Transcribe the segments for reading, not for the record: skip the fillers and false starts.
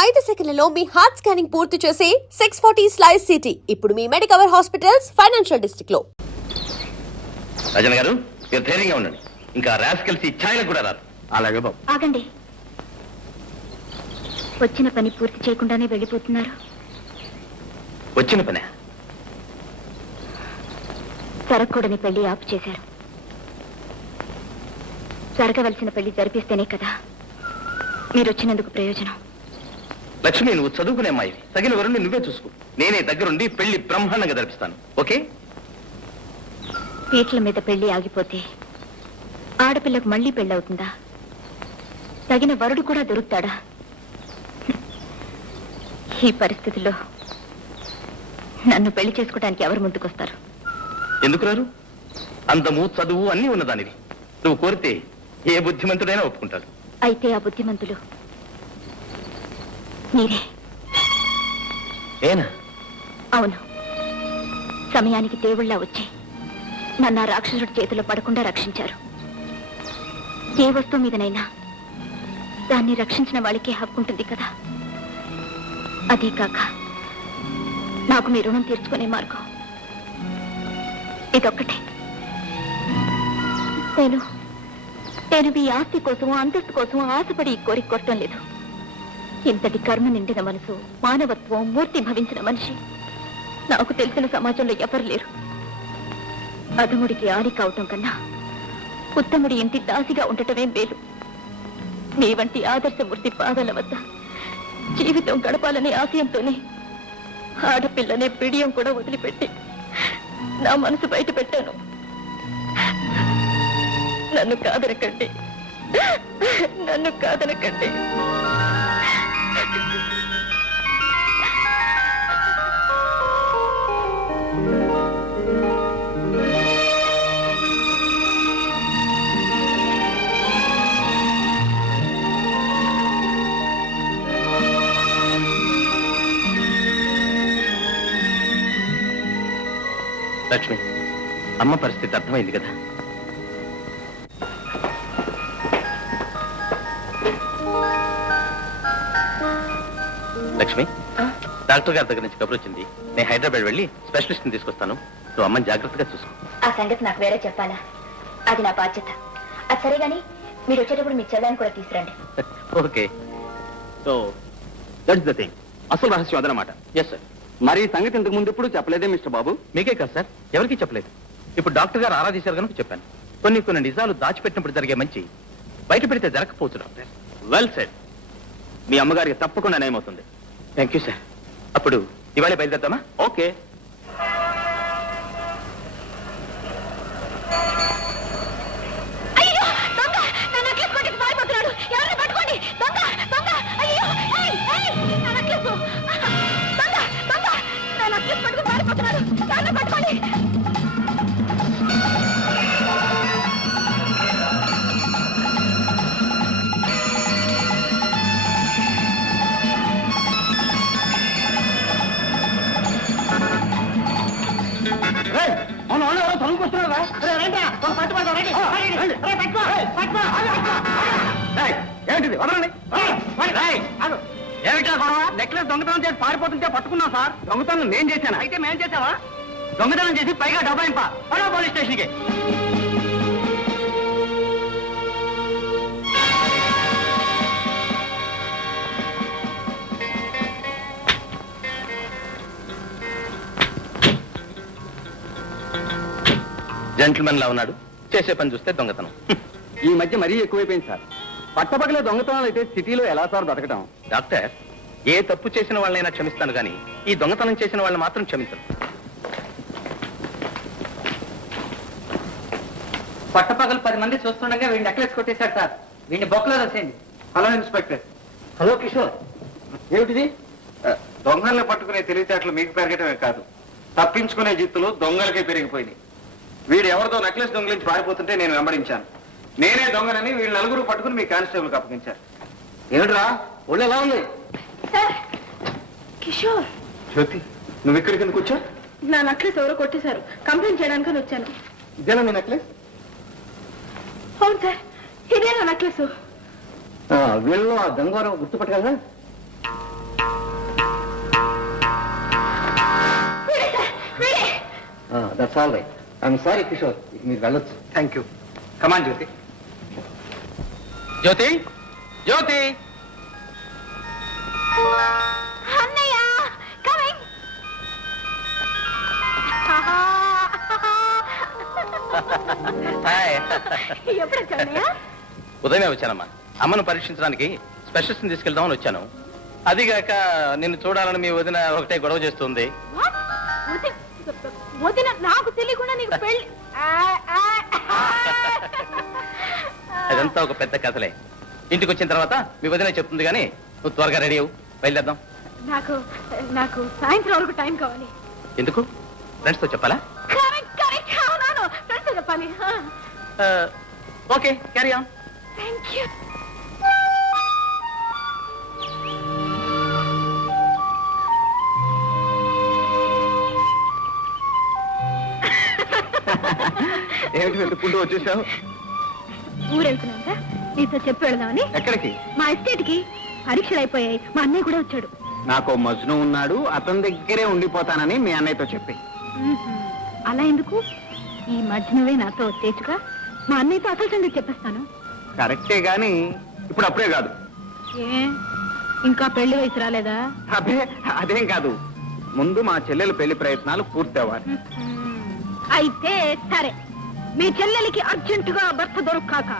5 సెకన్లలో మీ heart scanning పూర్తి చేసి 640 స్లైస్ సిటీ ఇప్పుడు మీ మెడికవర్ హాస్పిటల్స్ ఫైనాన్షియల్ డిస్ట్రిక్ట్ లో. రజన గారు మీరు ధైర్యంగా ఉండండి. ఇంకా రాస్కెల్స్ ఈ ఛాయలకు కూడా రాదు. అలాగే బాబు. ఆగండి. వచ్చిన పని పూర్తి చేయకుండానే వెళ్ళిపోతున్నారు. వచ్చిన పనే జరగకూడని పెళ్లి ఆపు చేశారు. జరగవలసిన పెళ్లి జరిపిస్తేనే కదా మీరు వచ్చినందుకు ప్రయోజనం. లక్ష్మి, నువ్వు చదువుకునే అమ్మాయి, తగిన వరుణ్ణి నువ్వే చూసుకో. నేనే దగ్గరుండి పెళ్లి బ్రహ్మాండంగా జరిపిస్తాను. ఓకే? పీటల మీద పెళ్లి ఆగిపోతే ఆడపిల్లకు మళ్లీ పెళ్ళవుతుందా? తగిన వరుడు కూడా దొరుకుతాడా? ఈ పరిస్థితుల్లో నన్ను పెళ్లి చేసుకోవడానికి ఎవరు ముందుకొస్తారు? ఎందుకు రారు? అందము చదువు అన్నీ ఉన్నదానివి. నువ్వు కోరితే ఏ బుద్ధిమంతుడైనా ఒప్పుకుంటాడు. అయితే ఆ బుద్ధిమంతులు మీరే. నేనా? అవును. సమయానికి దేవుళ్ళ వచ్చి నన్ను ఆ రాక్షసుడి చేతిలో పడకుండా రక్షించారు. ఏ వస్తువు మీదనైనా దాన్ని రక్షించిన వాళ్ళకే హక్కుంటుంది కదా. అదే కాక నాకు మీ రుణం తీర్చుకునే మార్గం ఇదొక్కటే. నేను మీ ఆస్తి కోసం అంతస్తు కోసం ఆశపడి ఈ కోరిక కొట్టడం లేదు. ఇంతటి కర్మ నిండిన మనసు, మానవత్వం మూర్తి భవించిన మనిషి నాకు తెలిసిన సమాజంలో ఎవరు లేరు. అధముడికి ఆడి కావటం కన్నా ఉత్తముడి ఇంటి దాసిగా ఉండటమే మేలు. మీ వంటి ఆదర్శమూర్తి పాదాల వద్ద జీవితం గడపాలనే ఆశయంతోనే ఆడపిల్లనే బిడియం కూడా వదిలిపెట్టి నా మనసు బయట పెట్టాను. నన్ను కాదనకండి, నన్ను కాదనకండి. లక్ష్మి, అమ్మ పరిస్థితి అర్థమైంది కదా. లక్ష్మి, డాక్టర్ గారి దగ్గర నుంచి కబురు వచ్చింది. నేను హైదరాబాద్ వెళ్ళి స్పెషలిస్ట్ ని తీసుకొస్తాను. నువ్వు అమ్మని జాగ్రత్తగా చూసుకో. ఆ సంగతి నాకు వేరే చెప్పాలా? అది నా బాధ్యత. అది సరే గాని మీరు వచ్చేటప్పుడు మీ చెల్లాన్ని కూడా తీసుకురండి. Okay. So that's the thing. అసలు రహస్యం అదనమాట. Yes sir. మరి ఈ సంగతి ఇంతకు ముందు ఎప్పుడు చెప్పలేదే మిస్టర్ బాబు? మీకే కాదు సార్, ఎవరికీ చెప్పలేదు. ఇప్పుడు డాక్టర్ గారు ఆరాధించారు కనుక చెప్పాను. కొన్ని నిజాలు దాచిపెట్టినప్పుడు జరిగే మంచి బయట పెడితే జరగకపోవచ్చు డాక్టర్. Well said. మీ అమ్మగారికి తప్పకుండా నయమవుతుంది. Thank you sir. అప్పుడు ఇవాళ బయలుదేద్దామా? ఓకే. ఏంటిది? వదలండి. ఏమిటా గొడవ? నెక్లెస్ దొంగతనం చేసి పారిపోతుంటే పట్టుకున్నాం సార్. దొంగతనం నేను చేశాను. అయితే మేం చేసావా? దొంగతనం చేసి పైగా డబ్బాయింపా పోలీస్ స్టేషన్కి. జెంటిల్మెన్ లా ఉన్నాడు, చేసే పని చూస్తే దొంగతనం. ఈ మధ్య మరీ ఎక్కువైపోయింది సార్. పట్టపగలే దొంగతనాలు అయితే సిటీలో ఎలా సార్ బతకడం? డాక్టర్, ఏ తప్పు చేసిన వాళ్ళైనా క్షమిస్తాను కానీ ఈ దొంగతనం చేసిన వాళ్ళని మాత్రం క్షమించను. పట్టపగలు 10 మంది చూస్తుండగా వీడిని నెక్లెస్ కొట్టేశాడు సార్. వీడిని బొక్కలో రాసేయండి. Hello inspector. హలో కిషోర్. ఏమిటిది? దొంగల్ని పట్టుకునే తెలివితేటలు మీకు పెరగటమే కాదు, తప్పించుకునే జిత్తులు దొంగలకే పెరిగిపోయినాయి. వీడు ఎవరితో నెక్లెస్ దొంగలించి పారిపోతుంటే నేను వెంబడించాను. నేనే దొంగనని వీళ్ళు నలుగురు పట్టుకుని మీ కానిస్టేబుల్కి అప్పగించారు. ఏమిట్రా ఒళ్ళు ఎలా ఉంది? కిషోర్, జ్యోతి, నువ్వు ఇక్కడికి ఎందుకు వచ్చా? నా నెక్లెస్ ఎవరో కొట్టేశారు. కంప్లైంట్ చేయడానికి వచ్చాను. ఇదేనా మీ నెక్లెస్? అవును సార్, ఇదే నా నెక్లెస్. వీళ్ళు ఆ దొంగ గుర్తుపట్టగలరా? That's all right I'm sorry Kishore, మీరు వెళ్ళొచ్చు. Thank you. Come on Jyothi. Jyothi, Jyothi. అన్నయ్య కమింగ్. హాయ్. ఎప్పుడు వచ్చావు అన్నయ్య? ఉదయమే వచ్చానమ్మా. అమ్మను పరీక్షించడానికి స్పెషలిస్ట్ని తీసుకెళ్దామని వచ్చాను. అదిగాక నిన్ను చూడాలని మీ వదిన ఒకటే గొడవ చేస్తుంది. What? వదిన నాకు తెలియకుండా నీకు పెళ్లి? అదంతా ఒక పెద్ద కథలే. ఇంటికి వచ్చిన తర్వాత మీ వదిన చెప్తుంది, కానీ నువ్వు త్వరగా రెడీ అవ్వు, బయలుదేద్దాం. నాకు నాకు సాయంత్రం వరకు టైం కావాలి. ఎందుకు? ఫ్రెండ్స్ తో చెప్పాలా? కరెక్ట్ కరెక్ట్, అవునవును, ఫ్రెండ్స్ చెప్పాలి. Okay, carry on. Thank you. ఏమిటి వెతుక్కుంటూ వచ్చేసావు? ఊరెళ్తున్నాక నీతో చెప్పి వెళదామని. ఎక్కడికి? మా ఎస్టేట్ కి పరీక్షలు అయిపోయాయి, మా అన్నయ్య కూడా వచ్చాడు. నాకు మజ్ను ఉన్నాడు, అతని దగ్గరే ఉండిపోతానని మీ అన్నయ్యతో చెప్పి. అలా ఎందుకు? ఈ మధ్యనవే నాతో వచ్చేచ్చుగా, మా అన్నయ్యతో అసలు సంగతి చెప్పేస్తాను. కరెక్టే గాని ఇప్పుడు అప్పుడే కాదు. ఏ ఇంకా పెళ్లి వయసు రాలేదా? అబ్బే అదేం కాదు, ముందు మా చెల్లెలు పెళ్లి ప్రయత్నాలు పూర్తి అవ్వాలి. అయితే సరే, మీ చెల్లెలికి అర్జెంటుగా భర్త దొరకాక.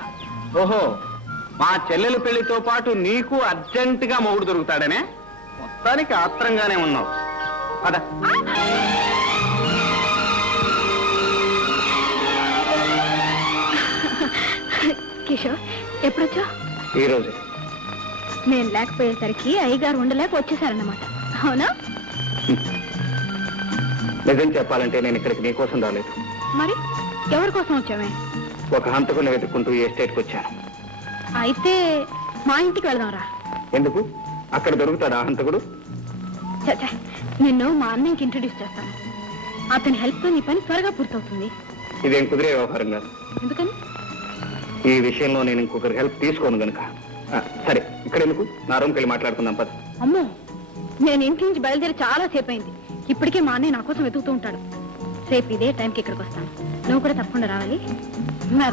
ఓహో, మా చెల్లెలు పెళ్లితో పాటు నీకు అర్జెంటుగా మొగుడు దొరుకుతాడనే? మొత్తానికి ఆత్రంగానే ఉన్నావు. పద. కిషోర్, ఎప్పుడొచ్చా? ఈ రోజు నేను లేకపోయేసరికి అయ్యగారు ఉండలేక వచ్చేసారన్నమాట, అవునా? నిజం చెప్పాలంటే నేను ఇక్కడికి నీకోసం రాలేదు. మరి ఎవరి కోసం వచ్చామే? ఒక హంతకుని వెతుక్కుంటూ ఈ ఎస్టేట్కి వచ్చాను. అయితే మా ఇంటికి వెళ్దాంరా. ఎందుకు? అక్కడ దొరుకుతాడా ఆ హంతకుడు? చచ్చా, నిన్ను మా అన్నయ్యకి ఇంట్రడ్యూస్ చేస్తాను. అతని హెల్ప్ తో నీ పని త్వరగా పూర్తవుతుంది. ఇదేం కుదిరే వ్యవహారం కాదు. ఎందుకని? ఈ విషయంలో నేను ఇంకొకరి హెల్ప్ తీసుకోను గనుక. సరే, ఇక్కడ ఎందుకు? నా రూమ్కి వెళ్ళి మాట్లాడుకుందాం పద. అమ్మో, నేను ఇంటి నుంచి బయలుదేరి చాలా సేపు అయింది. ఇప్పటికే మా అన్నయ్య నా కోసం వెతుకుతూ ఉంటాడు. రేపు ఇదే టైంకి ఇక్కడికి వస్తాను. నువ్వు కూడా తప్పకుండా రావాలి.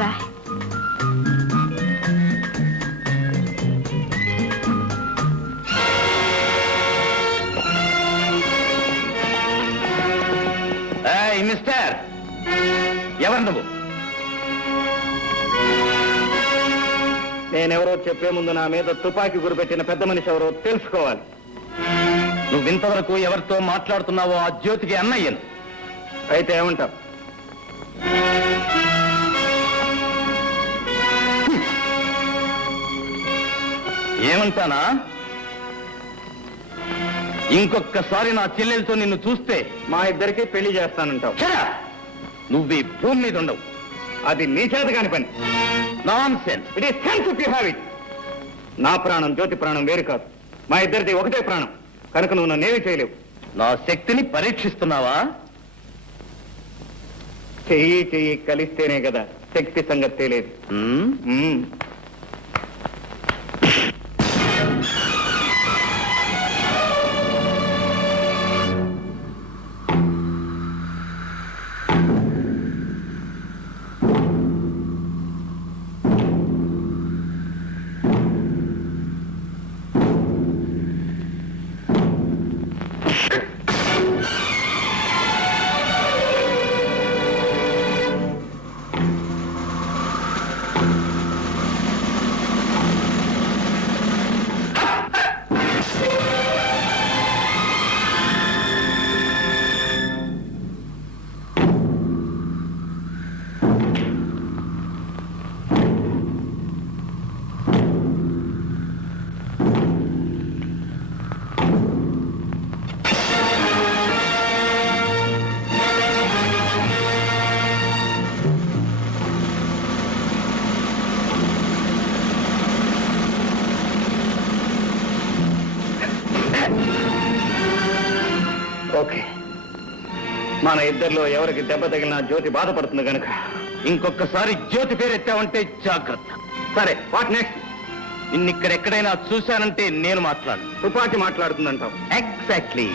రా. మిస్టర్, ఎవరు నువ్వు? నేనెవరో చెప్పే ముందు నా మీద తుపాకీ గురిపెట్టిన పెద్ద మనిషి ఎవరో తెలుసుకోవాలి. నువ్వు ఇంతవరకు ఎవరితో మాట్లాడుతున్నావో ఆ జ్యోతికి అన్నయ్యను. అయితే ఏమంటావు? ఏమంటానా? ఇంకొక్కసారి నా చెల్లెలతో నిన్ను చూస్తే మా ఇద్దరికి పెళ్లి చేస్తానంటావు. నువ్వు ఈ భూమి మీద ఉండవు. అది నీ చేత కాని పని. Non sense. It is sense if you have it. నా ప్రాణం జ్యోతి ప్రాణం వేరు కాదు. మా ఇద్దరిది ఒకటే ప్రాణం కనుక నువ్వు నన్నేమీ చేయలేవు. నా శక్తిని పరీక్షిస్తున్నావా? చెయ్యి చెయ్యి కలిస్తేనే కదా శక్తి సంగతి తెలియదు. ఓకే, మన ఇద్దరిలో ఎవరికి దెబ్బ తగిలినా జ్యోతి బాధపడుతుంది కనుక ఇంకొకసారి జ్యోతి పేరు ఎత్తావంటే జాగ్రత్త. సరే, వాట్ నెక్స్ట్? నిన్నిక్కడెక్కడైనా చూశానంటే నేను మాట్లాడు. తుపాకీ మాట్లాడుతుందంటావు. ఎగ్జాక్ట్లీ.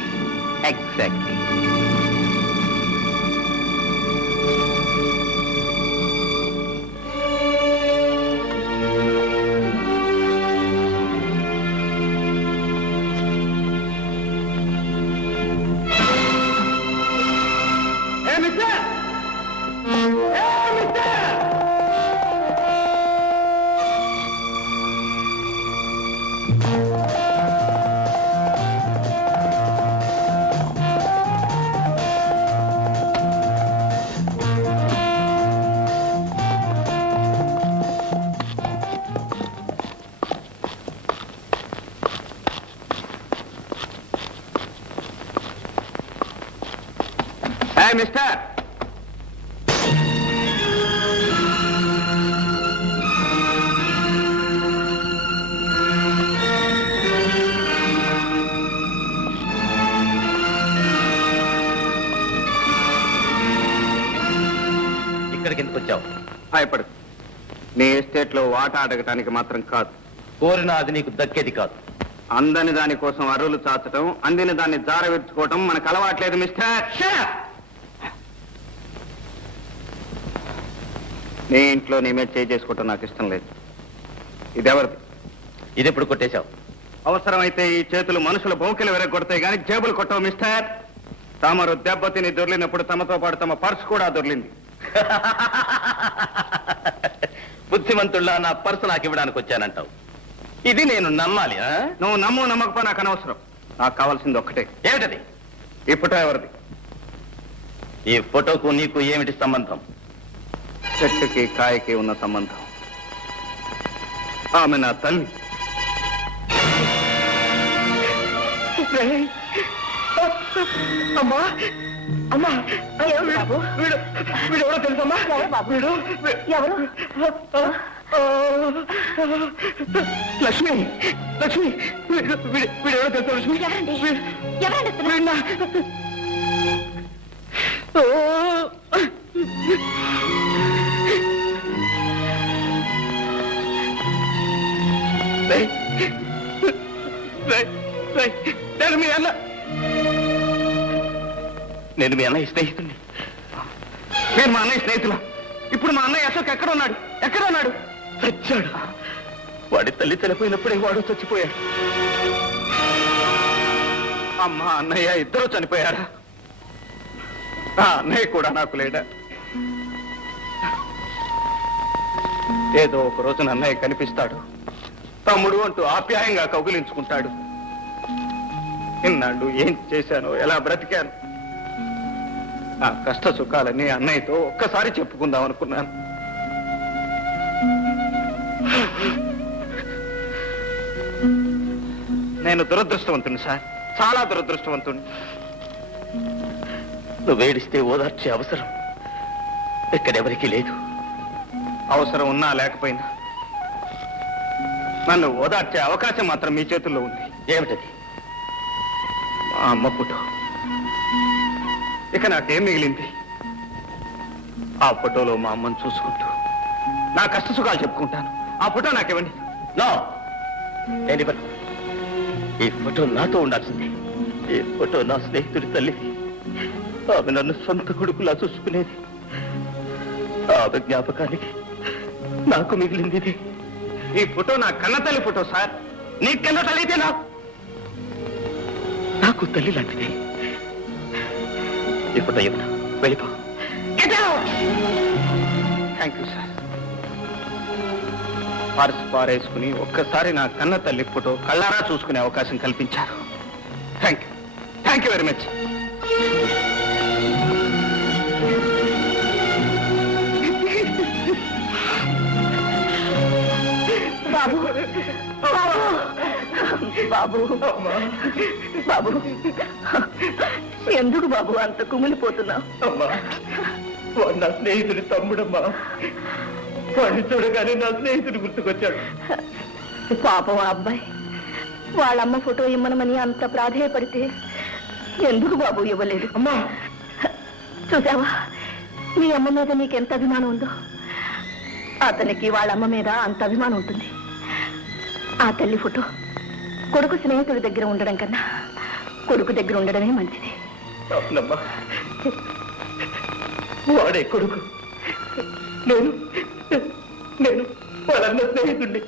Hi mister. ఇక్కడికి ఎందుకు వచ్చావు? భయపడు. నీ ఎస్టేట్ లో వాటా అడగటానికి మాత్రం కాదు. కోరిన అది నీకు దక్కేది కాదు. అందని దాని కోసం అరువులు చాచటం, అందిన దాన్ని జారవిడ్చుకోవటం మనకు అలవాట్లేదు మిస్టర్. నీ ఇంట్లో నీ మీద చేసుకోవటం నాకు ఇష్టం లేదు. ఇదెవరిది? ఇది ఎప్పుడు కొట్టేశావు? అవసరమైతే ఈ చేతులు మనుషుల బొంకెలు వెరగొడతాయి కానీ జేబులు కొట్టవు మిస్టర్. తమరు దెబ్బతిని దొర్లినప్పుడు తమతో పాటు తమ పర్స్ కూడా దొర్లింది. బుద్ధిమంతుల్లా నా పర్సు నాకు ఇవ్వడానికి వచ్చానంటావు. ఇది నేను నమ్మాలి? నువ్వు నమ్మకపో నాకు అనవసరం. నాకు కావాల్సింది ఒక్కటే. ఏమిటది? ఈ ఫోటో ఎవరిది? ఈ ఫోటోకు నీకు ఏమిటి సంబంధం? చెట్టుకి కాయకి ఉన్న సంబంధం. ఆమె నా తల్లి. అమ్మా అమ్మా వీడెవరో తెలుసమ్మా? వీడు ఎవరు? లక్ష్మి లక్ష్మి వీడెవరో తెలుసా లక్ష్మి? ఎవరండి? ఎవరండి? వీడినా? నేను మీ అన్న. నేను మీ అన్నయ్య స్నేహితుడిని. నేను మా అన్నయ్య స్నేహితుల. ఇప్పుడు మా అన్నయ్య అశోక్ ఎక్కడ ఉన్నాడు? చచ్చాడు. వాడి తల్లి చనిపోయినప్పుడే వాడు చచ్చిపోయాడు. అమ్మ అన్నయ్య ఇద్దరు చనిపోయారా? ఆ అన్నయ్య కూడా నాకు లేడా? ఏదో ఒక రోజున అన్నయ్య కనిపిస్తాడు. తమ్ముడు అంటూ ఆప్యాయంగా కౌగిలించుకుంటాడు. ఇన్నాళ్ళు ఏం చేశానో, ఎలా బ్రతికాను, నా కష్ట సుఖాలన్నీ అన్నయ్యతో ఒక్కసారి చెప్పుకుందాం అనుకున్నాను. నేను దురదృష్టవంతుని సార్, చాలా దురదృష్టవంతుని. నువ్వు ఏడిస్తే ఓదార్చే అవసరం ఎక్కడెవరికి లేదు. అవసరం ఉన్నా లేకపోయినా నన్ను ఓదార్చే అవకాశం మాత్రం మీ చేతుల్లో ఉంది. ఏమిటది? మా అమ్మ ఫోటో. ఇక నాకేం మిగిలింది? ఆ ఫోటోలో మా అమ్మను చూసుకుంటూ నా కష్ట సుఖాలు చెప్పుకుంటాను. ఆ ఫోటో నాకివ్వండి. నో, నేను ఇవ్వను. ఈ ఫోటో నాతో ఉండాల్సింది. ఈ ఫోటో నా స్నేహితుడి తల్లిది. ఆమె నన్ను సొంత కొడుకులా చూసుకునేది. ఆమె జ్ఞాపకానికి నాకు మిగిలింది ఇది. ఈ ఫోటో నా కన్నతల్లి ఫోటో సార్. నీ కన్న తల్లి అయితే నాకు తల్లి లాంటిది. ఈ ఫోటో ఇవ్వను. వెళ్ళిపో. Thank you sir. పర్స్ పారేసుకుని ఒక్కసారి నా కన్న తల్లి ఫోటో కళ్ళారా చూసుకునే అవకాశం కల్పించారు. Thank you very much. బాబు బాబు బాబు ఎందుకు బాబు అంత కుమిలిపోతున్నావు? అమ్మా, వాడు నా స్నేహితుడి తమ్ముడమ్మా. వాడిని చూడగానే నా స్నేహితుడు గుర్తుకొచ్చాడు. పాపం ఆ అబ్బాయి వాళ్ళమ్మ ఫోటో ఇమ్మనమని అంత ప్రాధేయపడితే ఎందుకు బాబు ఇవ్వలేదు? అమ్మా చూసావా, మీ అమ్మ మీద నీకెంత అభిమానం ఉందో, అతనికి వాళ్ళమ్మ మీద అంత అభిమానం ఉంటుంది. ఆ తల్లి ఫోటో కొడుకు స్నేహితుడి దగ్గర ఉండడం కన్నా కొడుకు దగ్గర ఉండడమే మంచిది. అవునమ్మా, వాడే కొడుకు. నేను వాళ్ళన్న స్నేహితుడిని.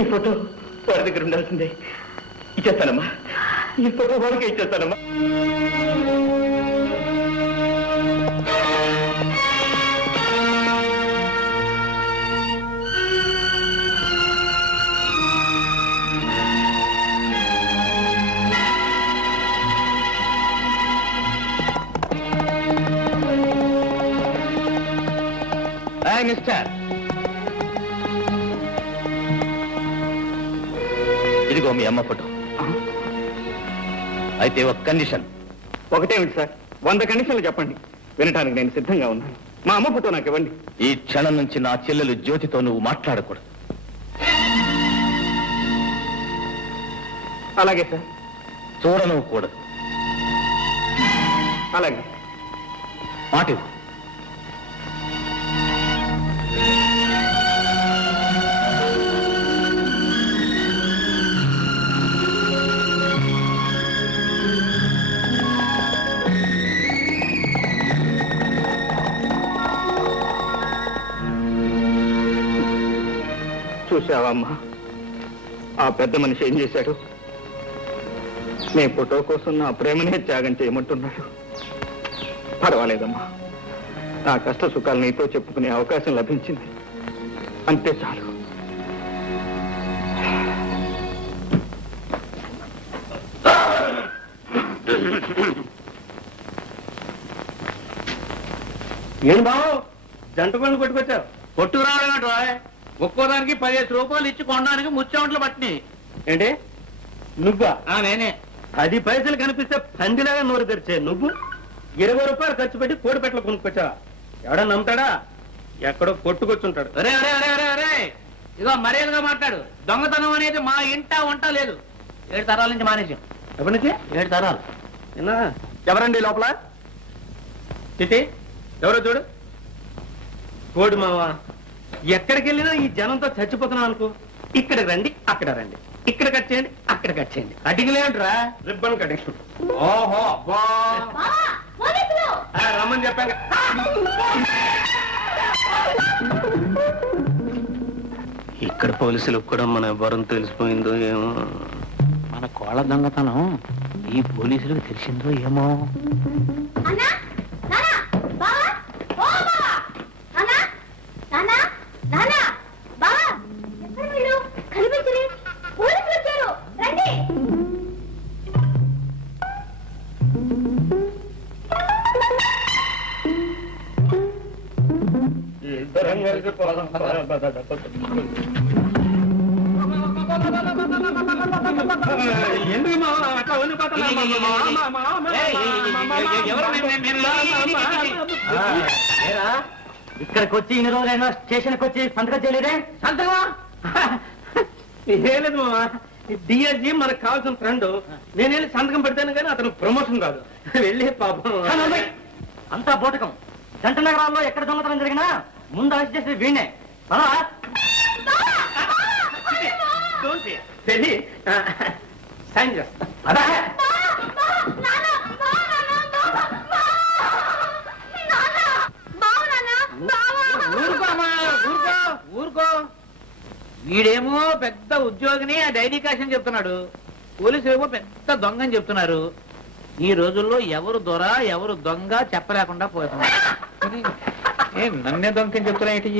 ఈ ఫోటో వాడి దగ్గర ఉండాల్సిందే. ఇచ్చేస్తానమ్మా. ఈ ఫోటో వాడికే ఇచ్చేస్తానమ్మా. మిస్టర్, ఇదిగో మీ అమ్మ ఫోటో. అయితే ఒక కండిషన్. ఒకటేమిటి సార్? 100 కండిషన్లు చెప్పండి, వినటానికి నేను సిద్ధంగా ఉన్నాను. మా అమ్మ ఫోటో నాకు ఇవ్వండి. ఈ క్షణం నుంచి నా చెల్లెలు జ్యోతితో నువ్వు మాట్లాడకూడదు. అలాగే సార్. చూడను కూడదు. అలాగే. మాట ఇవ్వు. చూసావమ్మా, ఆ పెద్ద మనిషి ఏం చేశాడు? నీ ఫోటో కోసం నా ప్రేమనే త్యాగం చేయమంటున్నాడు. పర్వాలేదమ్మా, నా కష్ట సుఖాలు నీతో చెప్పుకునే అవకాశం లభించింది, అంతే చాలు. ఏం బావు జంట పనులు పట్టుకొచ్చావు? కొట్టుకు రావడం ఒక్కోదానికి 15 రూపాయలు ఇచ్చి కొనడానికి ముచ్చాంట్లు పట్టినాయి. ఏంటి నువ్వా? నేనే. 10 పైసలు కనిపిస్తే పందిలాగా నోరు తెరిచే నువ్వు 20 రూపాయలు ఖర్చు పెట్టి కోడి పెట్టలు కొనుక్కొచ్చావా? ఎవడా నమ్ముతాడా? ఎక్కడో కొట్టుకొచ్చుంటాడు. ఇదిగో మర్యాదగా మాట్లాడు. దొంగతనం అనేది మా ఇంట వంట లేదు. 7 తరాల నుంచి మానేసాం. ఎప్పటి నుంచి? 7 తరాలు. నిన్నా ఎవరండి లోపల? చిటి ఎవరో చూడు. కోడి మావా, ఎక్కడికి వెళ్ళినా ఈ జనంతో చచ్చిపోతున్నాం అనుకో. ఇక్కడ రండి, అక్కడ రండి, ఇక్కడ కట్ చేయండి, అక్కడ కట్ చేయండి. కటింగ్లేంట్రా? Ribbon cutting. ఓహో అబ్బా, రమ్మని చెప్పాక. ఇక్కడ పోలీసులకు కూడా మన ఎవరం తెలిసిపోయిందో ఏమో. మన కోళ్ళ దొంగతనం ఈ పోలీసులకు తెలిసిందో ఏమో. ఎందుకు మావా అట్లా ఇక్కడికి వచ్చి ఇన్ని రోజులైనా స్టేషన్కి వచ్చి సంతకం చేయలేదే? సంతకమా? ఏం లేదు మావా, డిఎస్జీ మనకు కావాల్సిన ఫ్రెండ్. నేను వెళ్ళి సంతకం పెడతాను కానీ అతను ప్రమోషన్ కాదు. వెళ్ళి పాపం. అంతా బోటకం. జంట నగరాల్లో ఎక్కడ దొంగతనం జరిగినా ముందు అరెస్ట్ చేసేది వీణ్ణే. వెళ్ళి సైన్ చేస్తా. అదే ఊరుకో. వీడేమో పెద్ద ఉద్యోగిని ఆ డైరీ కాషన్ చెప్తున్నాడు. పోలీసులు ఏమో పెద్ద దొంగ అని చెప్తున్నారు. ఈ రోజుల్లో ఎవరు దొర ఎవరు దొంగ చెప్పలేకుండా పోతున్నారు. నన్నే దొంగ అని చెప్తున్నా ఏంటి?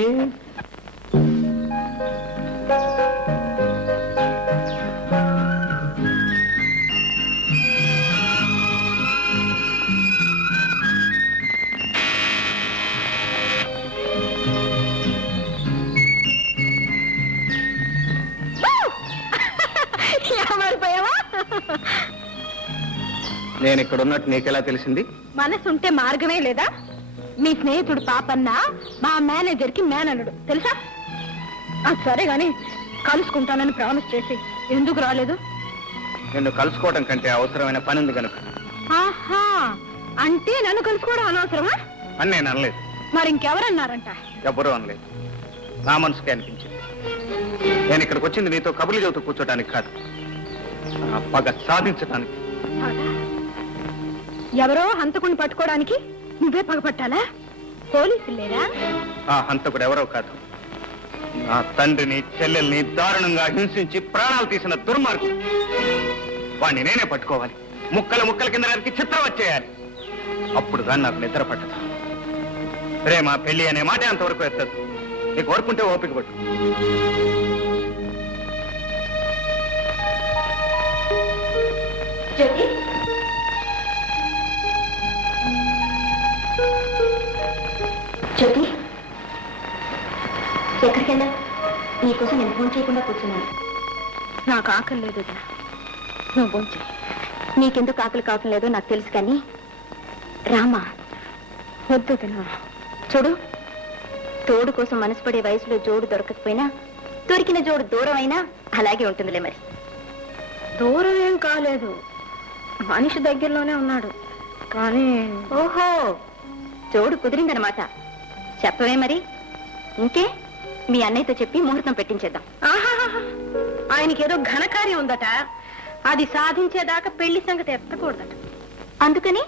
నేను ఇక్కడ ఉన్నట్టు నీకెలా తెలిసింది? మనసుంటే మార్గమే లేదా? మీ స్నేహితుడు పాపన్న మా మేనేజర్ కి మేనల్లుడు తెలుసా? సరే గాని కలుసుకుంటానని ప్రామిస్ చేసి ఎందుకు రాలేదు? నిన్ను కలుసుకోవడం కంటే అవసరమైన పని ఉంది కనుక. ఆహా, అంటే నన్ను కలుసుకోవడం అనవసరమా అని నేను అనలేదు. మరి ఇంకెవరన్నారంట? ఎవరూ అనలేదు, నా మనసుకే అనిపించింది. నేను ఇక్కడికి వచ్చింది నీతో కబుర్లు చెబుతూ కూర్చోడానికి కాదు, నా పగ సాధించడానికి. ఎవరో హంతకుని పట్టుకోవడానికి నువ్వే పగపట్టాలా? పోలీసులు లేరా? ఆ హంతకుడు ఎవరో కాదు, నా తండ్రిని చెల్లెల్ని దారుణంగా హింసించి ప్రాణాలు తీసిన దుర్మార్గుడు. వాణ్ణి నేనే పట్టుకోవాలి, ముక్కల ముక్కల కింద నరికి చిత్రం వచ్చేయాలి. అప్పుడు కానీ నాకు నిద్ర పట్టదు. ప్రేమ పెళ్లి అనే మాట అంతవరకు ఎత్తదు. నీకు ఓర్పుంటే ఓపిక పట్టు. జ్యోతి, ఎక్కడికి వెళ్ళా? నీకోసం నేను ఫోన్ చేయకుండా కూర్చున్నాను. నాకు ఆకలి లేదు, నువ్వు ఫోన్ చేయి. నీకెందుకు ఆకలి కావటం లేదో నాకు తెలుసు, కానీ రామా వద్దు తిన్నా. చూడు, తోడు కోసం మనసు పడే వయసులో జోడు దొరకకపోయినా దొరికిన జోడు దూరం అయినా అలాగే ఉంటుందిలే. మరి దూరం ఏం కాలేదు, మనిషి దగ్గరలోనే ఉన్నాడు. కానీ ఓహో, జోడు కుదిరిందనమాట. చెప్పవే మరి. ఇంకే మీ అన్నయ్యతో చెప్పి ముహూర్తం పెట్టించేద్దాం. ఆహాహా, ఆయనకేదో ఘనకార్యం ఉందట, అది సాధించేదాకా పెళ్లి సంగతి ఎత్తకూడదట. అందుకని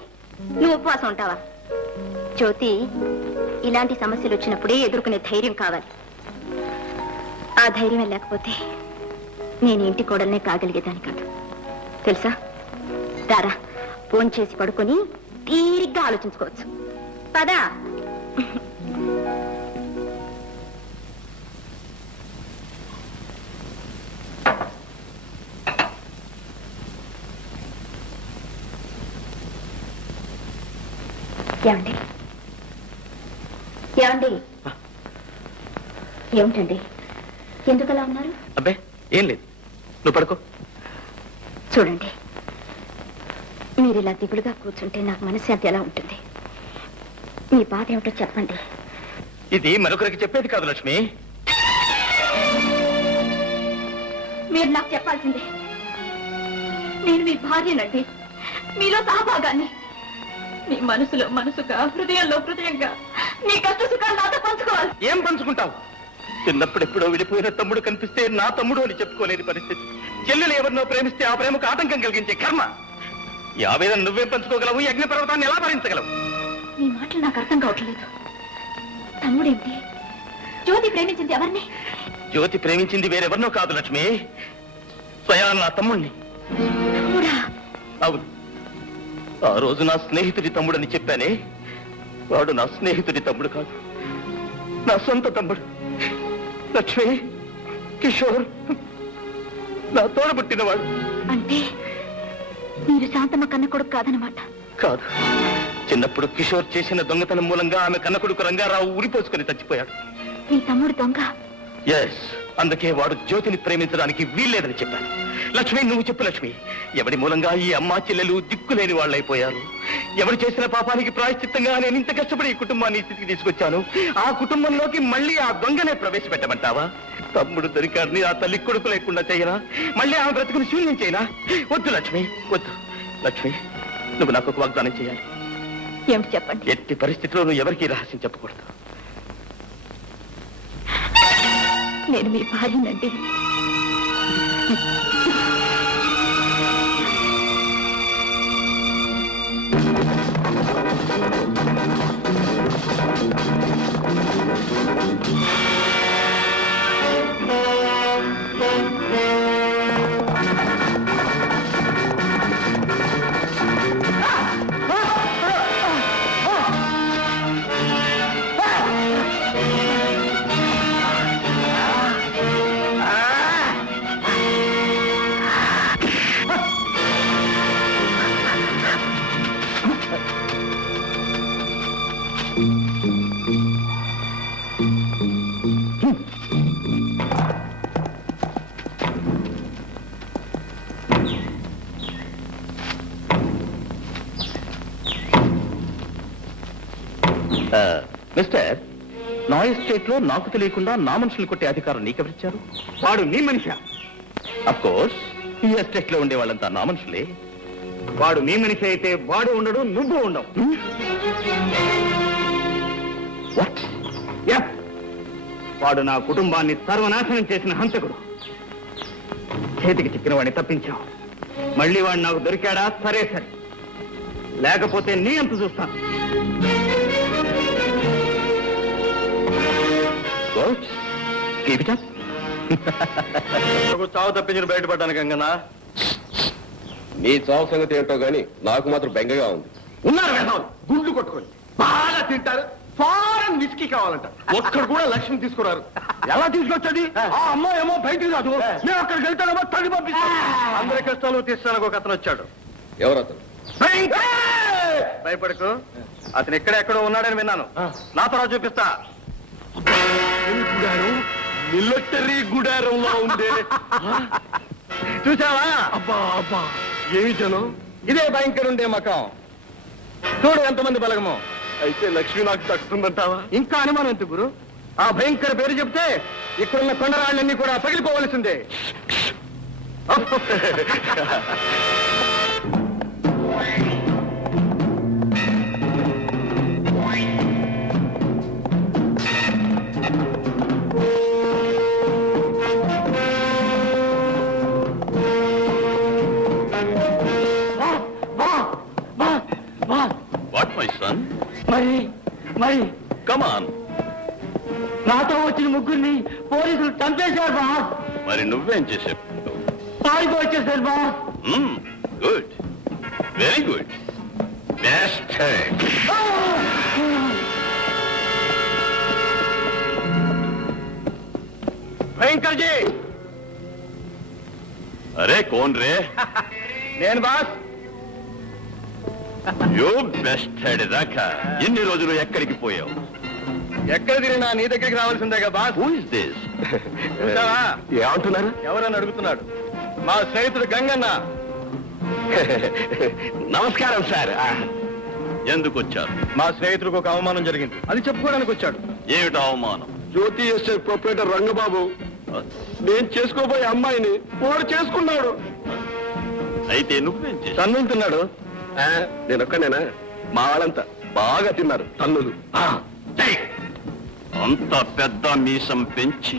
నువ్వు ఉపవాసం ఉంటావా? జ్యోతి, ఇలాంటి సమస్యలు వచ్చినప్పుడే ఎదుర్కొనే ధైర్యం కావాలి. ఆ ధైర్యం లేకపోతే నేను ఇంటి కోడల్నే కాగలిగేదాన్ని కాదు, తెలుసా? రారా, ఫోన్ చేసి పడుకొని తీరిగ్గా ఆలోచించుకోవచ్చు. పదా. ఏమండి ఏమండి ఏమిటండి, ఎందుకలా ఉన్నారు? అబ్బే ఏం లేదు, నువ్వు పడుకో. చూడండి, మీరు ఇలా దిగులుగా కూర్చుంటే నాకు మనశ్శాంతి ఎలా ఉంటుంది? మీ బాధ ఏమిటో చెప్పండి. ఇది మరొకరికి చెప్పేది కాదు లక్ష్మి. మీరు నాకు చెప్పాల్సిందే. నేను మీ భార్యనండి, మీలో సహభాగాన్ని. మీ మనసులో మనసుగా, హృదయంలో హృదయంగా మీ కష్ట సుఖాలు నాతో పంచుకోవాలి. ఏం పంచుకుంటావు? చిన్నప్పుడెప్పుడో విడిపోయిన తమ్ముడు కనిపిస్తే నా తమ్ముడు అని చెప్పుకోలేని పరిస్థితి. చెల్లెలు ఎవరినో ప్రేమిస్తే ఆ ప్రేమకు ఆటంకం కలిగించే కర్మ. ఈ ఆవేదన నువ్వేం పంచుకోగలవు? ఈ అగ్ని పర్వతాన్ని ఎలా భరించగలవు? మీ మాటలు నాకు అర్థం కావట్లేదు. తమ్ముడేంటి? జ్యోతి ప్రేమించింది ఎవరిని? జ్యోతి ప్రేమించింది వేరెవరినో కాదు లక్ష్మి, స్వయాన నా తమ్ముణ్ణి. తమ్ముడా? అవును, ఆ రోజు నా స్నేహితుడి తమ్ముడని చెప్పానే, వాడు నా స్నేహితుడి తమ్ముడు కాదు, నా సొంత తమ్ముడు. లక్ష్మి, కిషోర్ నా తోడబుట్టినవాడు. అంటే మీరు శాంతమ్మ కన్న కొడుకు కాదనమాట? కాదు, చిన్నప్పుడు కిషోర్ చేసిన దొంగతనం మూలంగా ఆమె కన్న కొడుకు రంగారావు ఉరిపోసుకుని చచ్చిపోయాడు. మీ తమ్ముడు దొంగ? ఎస్, అందుకే వాడు జ్యోతిని ప్రేమించడానికి వీల్లేదని చెప్పాను. లక్ష్మి, నువ్వు చెప్పు లక్ష్మి, ఎవడి మూలంగా ఈ అమ్మా చెల్లెలు దిక్కులేని వాళ్ళైపోయారు? ఎవరు చేసిన పాపానికి ప్రాయశ్చిత్తంగా నేను ఇంత కష్టపడి ఈ కుటుంబాన్ని స్థితికి తీసుకొచ్చాను. ఆ కుటుంబంలోకి మళ్ళీ ఆ దొంగనే ప్రవేశపెట్టమంటావా? తమ్ముడు దొరికాడిని ఆ తల్లి కొడుకు లేకుండా చేయనా? మళ్ళీ ఆమె బ్రతుకుని శూన్యం చేయనా? వద్దు లక్ష్మి, వద్దు. లక్ష్మి, నువ్వు నాకు ఒక వాగ్దానం చేయాలి. ఏమిటి చెప్పండి. ఎట్టి పరిస్థితిలో నువ్వు ఎవరికీ రహస్యం చెప్పకూడదు. నేను మీ భార్యనండి. మిస్టర్, నా ఎస్టేట్ లో నాకు తెలియకుండా నా మనుషులు కొట్టే అధికారం నీకెవరిచ్చారు? వాడు నీ మనిషా? అఫ్ కోర్స్, ఈ ఎస్టేట్ లో ఉండే వాళ్ళంతా నా మనుషులే. వాడు నీ మనిషి అయితే వాడు ఉండడు, నువ్వు ఉండవు. వాట్? వాడు నా కుటుంబాన్ని సర్వనాశనం చేసిన హంతకుడు. చేతికి చిక్కిన వాడిని తప్పించావు. మళ్ళీ వాడు నాకు దొరికాడా? సరే సరే, లేకపోతే నీ అంత చూస్తాను. చావు తప్పించిన బయటపడ్డాను గంగనా. నీ చావు సంగతి ఏంటో గాని నాకు మాత్రం బెంగగా ఉంది. ఉన్నారు వేసాలు, గుండ్లు కొట్టుకొని బాగా తింటారు. ఫారెన్ విస్కీ కావాలంట. ఒక్కడు కూడా లక్ష్మి తీసుకురారు. ఎలా తీసుకొచ్చది? ఆ అమ్మాయి ఏమో బయటికి రాదు, మేము అక్కడికి వెళ్తానేమో తల్లి పంపిస్తాం. అందరి కష్టాలు తీర్చడానికి ఒక అతను వచ్చాడు. ఎవరతను? భయపడకు, అతను ఎక్కడెక్కడో ఉన్నాడని విన్నాను. నా తర్వాత చూపిస్తా. మిలిటరీ గుడారంలో ఉండే చూసావా? అబ్బా అబ్బా, ఏమి జనం! ఇదే భయంకర ఉండే మకం. చూడు ఎంతమంది బలగమో. అయితే లక్ష్మి నాకు దక్కుతుందంటావా? ఇంకా అనుమానం ఎందుకు గురు? ఆ భయంకర పేరు చెప్తే ఇక్కడున్న కొండరాళ్ళన్నీ కూడా పగిలిపోవలసిందే. What my son? మరి కమ్ ఆన్. నాతో వచ్చిన ముగ్గురిని పోలీసులు చంపేశారు బాస్. మరి నువ్వేం చేసావు? పారిపో వచ్చేసారు boss. Good, very good, best. భయంకర్ జీ. అరే కోన్ రే? నేను బాస్. యూ బెస్ట్ హెడ్ దాకా ఎన్ని రోజులు ఎక్కడికి పోయావు? ఎక్కడ తిరిగినా నీ దగ్గరికి రావాల్సిందేగా బాస్. Who is this? చూసావా? ఏమంటున్నారు? ఎవరని అడుగుతున్నాడు. మా స్నేహితుడు గంగన్న. నమస్కారం సార్. ఎందుకు వచ్చారు? మా స్నేహితుడికి ఒక అవమానం జరిగింది, అది చెప్పుకోవడానికి వచ్చాడు. ఏమిటి అవమానం? జ్యోతి ఎస్టేట్ ప్రొపరేటర్ రంగబాబు నేను చేసుకోబోయే అమ్మాయిని పోడు చేసుకున్నాడు. అయితే నువ్వేం చేశావు? తన్నుతున్నాడు. నేను ఒక్కనేనా? మా వాళ్ళంతా బాగా తిన్నారు తన్నులు. అంత పెద్ద మీసం పెంచి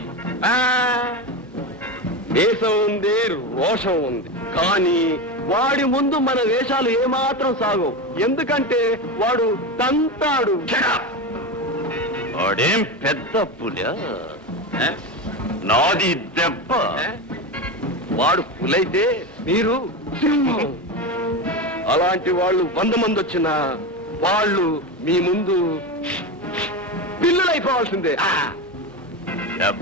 దేశం ఉంది, రోషం ఉంది, కానీ వాడి ముందు మన వేషాలు ఏమాత్రం సాగవు. ఎందుకంటే వాడు తంతాడు. వాడేం పెద్ద పులా? నాది దెబ్బ. వాడు పులైతే మీరు సింహం. అలాంటి వాళ్ళు 100 మంది వచ్చినా వాళ్ళు మీ ముందు పిల్లలైపోవాల్సిందే.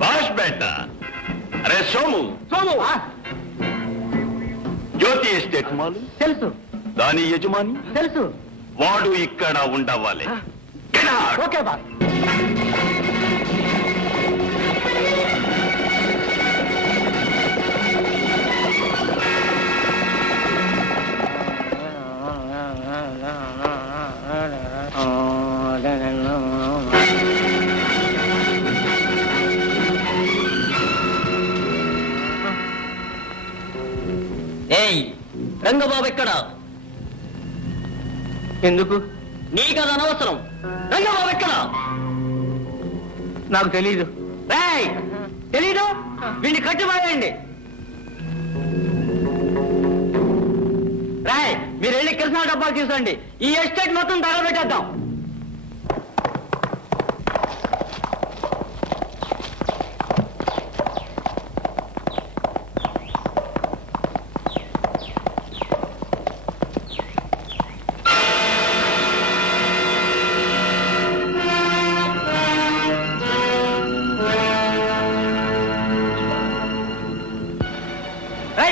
బాష్ బేట. అరే సోము, సోము జ్యోతి ఎస్టేట్ మాలు తెలుసు దాని యజమాని తెలుసు. వాడు ఇక్కడ ఉండవాలి. Get out! Okay boss. ఏయ్ రంగబాబు ఎక్కడ? ఎందుకు? నీకది అనవసరం. రంగబాబు ఎక్కడ? నాకు తెలీదు. తెలీదు? వీడిని కట్టిమాయండి. రాయ్ మీరు వెళ్ళి కృష్ణా డబ్బాలు తీసుకోండి. ఈ ఎస్టేట్ మొత్తం తగలబెట్టేద్దాం.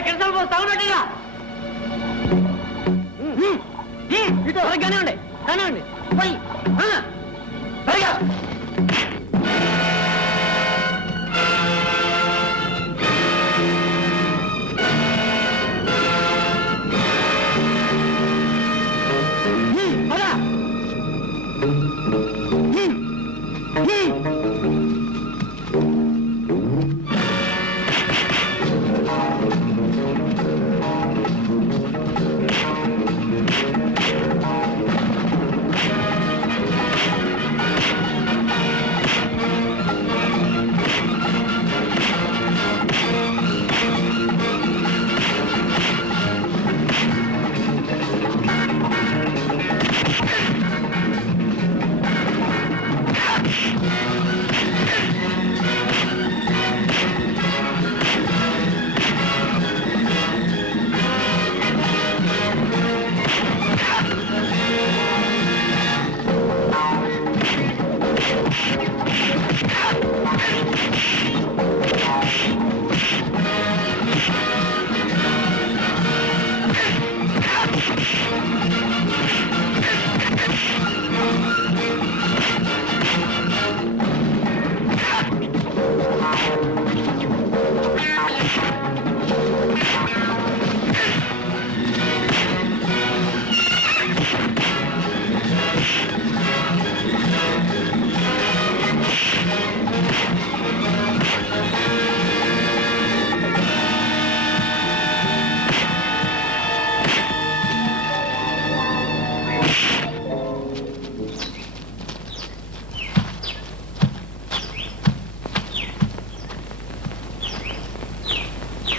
కృష్ణ తగలబెట్టిరా. కానివ్వండి కానివ్వండి పోయి సరిగా.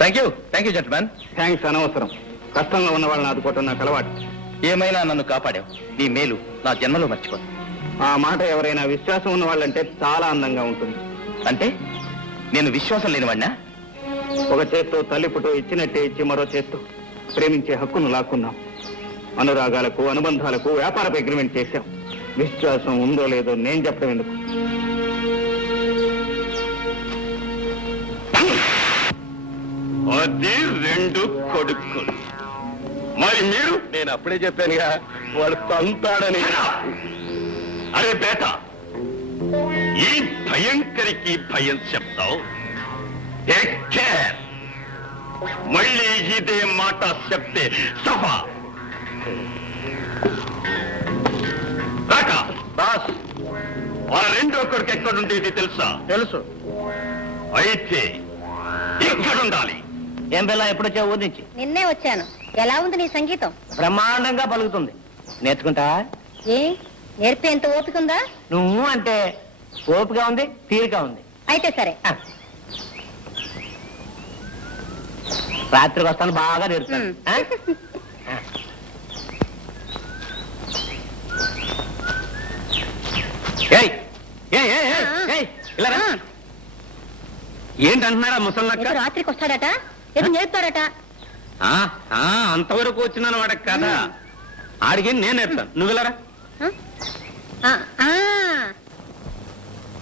Thank you gentlemen. థ్యాంక్స్ అనవసరం. కష్టంలో ఉన్న వాళ్ళని ఆదుకోవటం నాకు అలవాటు. ఏమైనా నన్ను కాపాడావు. నీ మేలు నా జన్మలో మర్చిపో. ఆ మాట ఎవరైనా విశ్వాసం ఉన్న వాళ్ళంటే చాలా అందంగా ఉంటుంది. అంటే నేను విశ్వాసం లేనివాడినా? ఒక చేత్తో తల్లి పుటో ఇచ్చినట్టే ఇచ్చి మరో చేత్తో ప్రేమించే హక్కును లాక్కున్నాం. అనురాగాలకు అనుబంధాలకు వ్యాపారపు అగ్రిమెంట్ చేశాం. విశ్వాసం ఉందో లేదో నేను చెప్పడం ఎందుకు? అది 2 కొడుకులు. మరి మీరు? నేను అప్పుడే చెప్పానుగా వాడు తంతాడని. అరే బేట, ఈ భయంకరికి భయం చెప్తావు. Take care. మళ్ళీ ఇదే మాట చెప్తే సభా రాక. బాస్, ఆ 2వ కొడుకు ఎక్కడుండేది తెలుసా? తెలుసు. అయితే ఎక్కడుండాలి? ఏం పిల్ల ఎప్పుడొచ్చా ఊరి నుంచి? నిన్నే వచ్చాను. ఎలా ఉంది నీ సంగీతం? బ్రహ్మాండంగా పలుకుతుంది. నేర్చుకుంటా? ఏ నేర్పే ఎంత ఓపిక ఉందా? నువ్వు అంటే ఓపిగా ఉంది, తీరిక ఉంది. అయితే సరే. రాత్రికి వస్తాను, బాగా నేర్పుతాను. ఏంటంటున్నారా ముసలక్క? రాత్రికి వస్తాడట, ఏదో నేర్పుతాడట. అంతవరకు వచ్చినాను వాడికి కదా. ఆడికి నేను నేర్పుతాను. నువ్వు వెళ్ళరా? ఆ